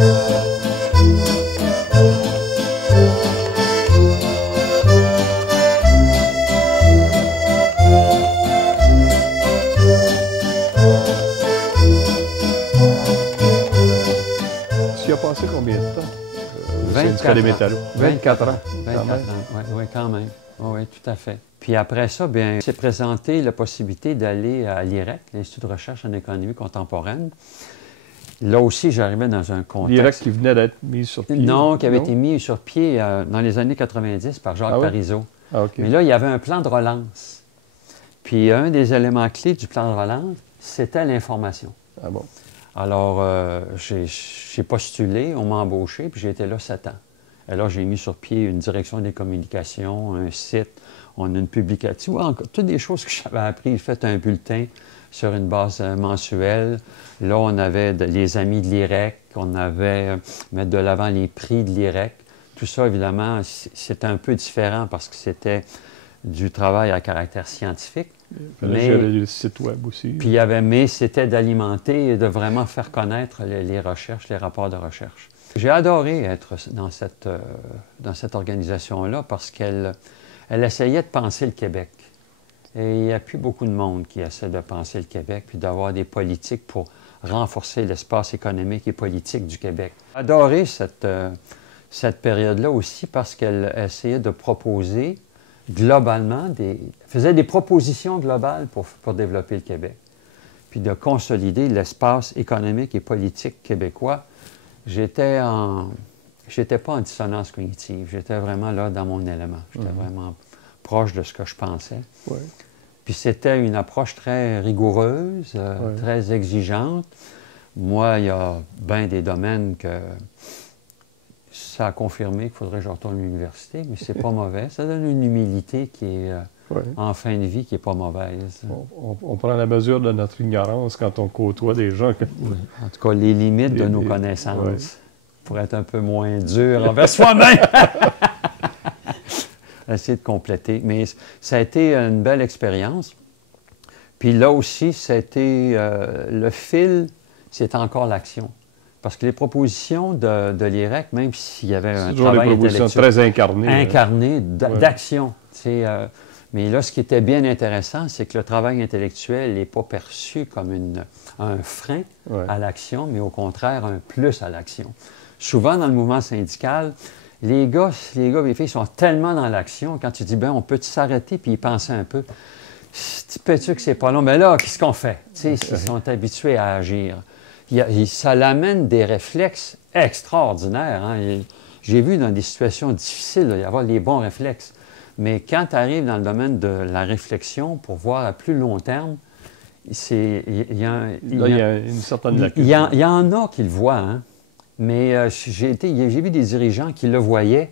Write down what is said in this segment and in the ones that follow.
Tu y as passé combien de temps? 24 des ans. métallos. 24 ans. 24 même. ans, oui, quand même. Oui, tout à fait. Puis après ça, bien, s'est présenté la possibilité d'aller à l'IREC, l'Institut de recherche en économie contemporaine. Là aussi, j'arrivais dans un contexte... L'IREC qui venait d'être mis sur pied? Non, qui avait été mis sur pied dans les années 90 par Jacques Parizeau. Ah, OK. Mais là, il y avait un plan de relance. Puis un des éléments clés du plan de relance, c'était l'information. Ah bon? Alors, j'ai postulé, on m'a embauché, puis j'ai été là 7 ans. Et là, j'ai mis sur pied une direction des communications, un site, on a une publication, toutes des choses que j'avais apprises. J'ai fait un bulletin sur une base mensuelle. Là, on avait les amis de l'IREC, on avait mettre de l'avant les prix de l'IREC. Tout ça, évidemment, c'était un peu différent parce que c'était du travail à caractère scientifique. Mais j'avais le site web aussi. Puis il y avait, mais c'était d'alimenter et de vraiment faire connaître les recherches, les rapports de recherche. J'ai adoré être dans cette organisation-là parce qu'elle essayait de penser le Québec. Et il n'y a plus beaucoup de monde qui essaie de penser le Québec puis d'avoir des politiques pour renforcer l'espace économique et politique du Québec. J'ai adoré cette période-là aussi parce qu'elle essayait de proposer globalement, faisait des propositions globales pour développer le Québec, puis de consolider l'espace économique et politique québécois. J'étais pas en dissonance cognitive, j'étais vraiment là dans mon élément, j'étais vraiment proche de ce que je pensais. Ouais. Puis c'était une approche très rigoureuse, très exigeante. Moi, il y a bien des domaines que ça a confirmé qu'il faudrait que je retourne à l'université, mais c'est pas mauvais. Ça donne une humilité qui est en fin de vie qui n'est pas mauvaise. On prend la mesure de notre ignorance quand on côtoie des gens. En tout cas, les limites de nos connaissances pour être un peu moins dur envers soi-même. Essayer de compléter. Mais ça a été une belle expérience. Puis là aussi, ça a été le fil, c'est encore l'action. Parce que les propositions de l'IREC, même s'il y avait un travail intellectuel très incarné d'action. Mais là, ce qui était bien intéressant, c'est que le travail intellectuel n'est pas perçu comme un frein à l'action, mais au contraire, un plus à l'action. Souvent, dans le mouvement syndical, les gars et les filles sont tellement dans l'action, quand tu dis, bien, on peut s'arrêter puis y penser un peu. Tu peux-tu que c'est pas long? Mais là, qu'est-ce qu'on fait? Ils sont habitués à agir. Ça l'amène des réflexes extraordinaires. Hein? J'ai vu dans des situations difficiles y avoir les bons réflexes. Mais quand tu arrives dans le domaine de la réflexion pour voir à plus long terme, il y a une certaine lacune. Il y en a qui le voient, hein? Mais j'ai vu des dirigeants qui le voyaient,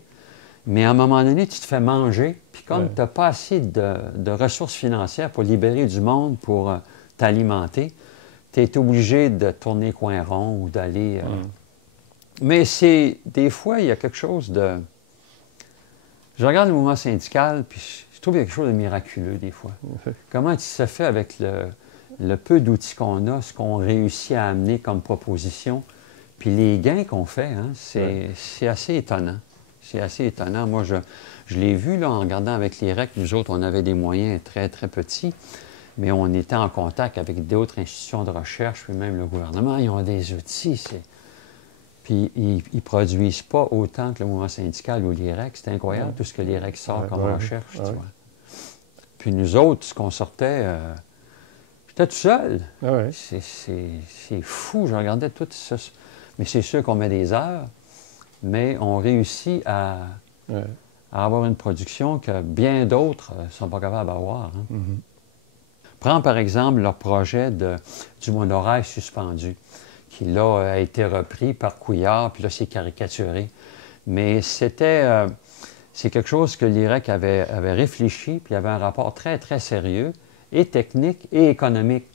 mais à un moment donné, tu te fais manger, puis comme tu n'as pas assez de ressources financières pour libérer du monde pour t'alimenter, tu es obligé de tourner coin rond ou d'aller... Mais des fois, il y a quelque chose de... Je regarde le mouvement syndical, puis je trouve qu'il y a quelque chose de miraculeux des fois. Comment il se fait avec le peu d'outils qu'on a, ce qu'on réussit à amener comme proposition, puis les gains qu'on fait, hein, c'est assez étonnant. C'est assez étonnant. Moi, je l'ai vu là, en regardant avec l'IREC. Nous autres, on avait des moyens très, très petits, mais on était en contact avec d'autres institutions de recherche, puis même le gouvernement. Ils ont des outils. Puis ils ne produisent pas autant que le mouvement syndical ou l'IREC. C'est incroyable tout ce que l'IREC sort comme recherche. Tu vois. Puis nous autres, ce qu'on sortait, j'étais tout seul. C'est fou. Je regardais tout ça. Mais c'est sûr qu'on met des heures, mais on réussit à avoir une production que bien d'autres ne sont pas capables d'avoir. Hein. Prends par exemple leur projet du monorail suspendu, qui là a été repris par Couillard, puis là c'est caricaturé. Mais c'est quelque chose que l'IREC avait réfléchi, puis il y avait un rapport très, très sérieux, et technique et économique.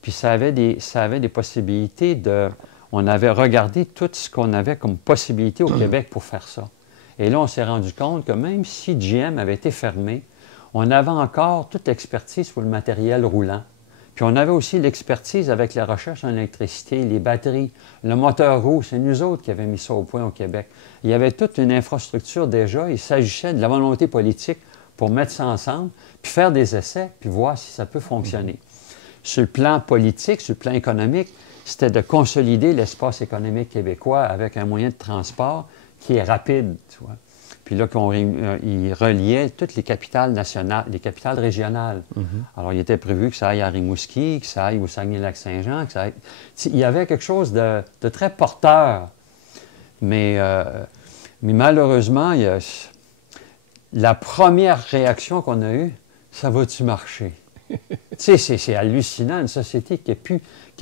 Puis ça avait des possibilités de... On avait regardé tout ce qu'on avait comme possibilité au Québec pour faire ça. Et là, on s'est rendu compte que même si GM avait été fermé, on avait encore toute l'expertise pour le matériel roulant. Puis on avait aussi l'expertise avec la recherche en électricité, les batteries, le moteur roue. C'est nous autres qui avions mis ça au point au Québec. Il y avait toute une infrastructure déjà. Il s'agissait de la volonté politique pour mettre ça ensemble, puis faire des essais, puis voir si ça peut fonctionner. Sur le plan politique, sur le plan économique, c'était de consolider l'espace économique québécois avec un moyen de transport qui est rapide, tu vois. Puis là, il reliait toutes les capitales nationales, les capitales régionales. Alors, il était prévu que ça aille à Rimouski, que ça aille au Saguenay-Lac-Saint-Jean, que ça aille... Il y avait quelque chose de très porteur. Mais malheureusement, la première réaction qu'on a eue, ça va-tu marcher? Tu sais, c'est hallucinant, une société qui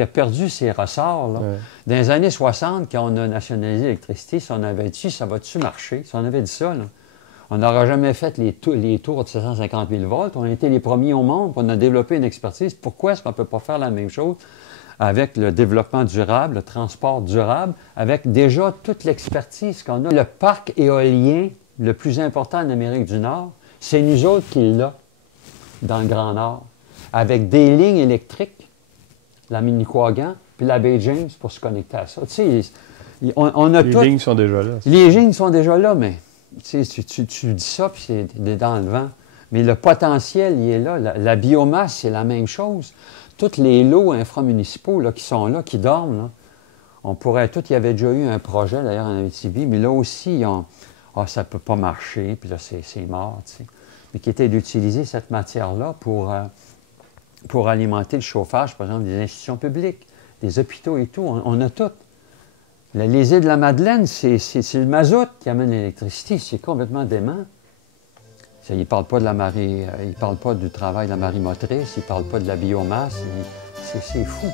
a perdu ses ressorts. Là. Ouais. Dans les années 60, quand on a nationalisé l'électricité, si on avait dit, ça va-tu marcher? Si on avait dit ça, là, on n'aurait jamais fait les tours de 750 000 volts. On a été les premiers au monde, on a développé une expertise. Pourquoi est-ce qu'on ne peut pas faire la même chose avec le développement durable, le transport durable, avec déjà toute l'expertise qu'on a? Le parc éolien le plus important en Amérique du Nord, c'est nous autres qui l'avons dans le Grand Nord, avec des lignes électriques, la Manicouagan, puis la baie James pour se connecter à ça. Tu sais, on a les lignes sont déjà là. Les lignes sont déjà là, mais tu sais, tu dis ça, puis c'est dans le vent. Mais le potentiel, il est là. La biomasse, c'est la même chose. Tous les lots inframunicipaux là, qui sont là, qui dorment, là, on pourrait... il y avait déjà eu un projet, d'ailleurs, en Abitibi, mais là aussi, ça ne peut pas marcher, puis là, c'est mort, tu sais. Mais qui était d'utiliser cette matière-là pour alimenter le chauffage, par exemple, des institutions publiques, des hôpitaux et tout. On a tout. Les îles de la Madeleine, c'est le mazout qui amène l'électricité. C'est complètement dément. Il ne parle pas de la marée, il ne parle pas du travail de la marée motrice, il ne parle pas de la biomasse. C'est fou.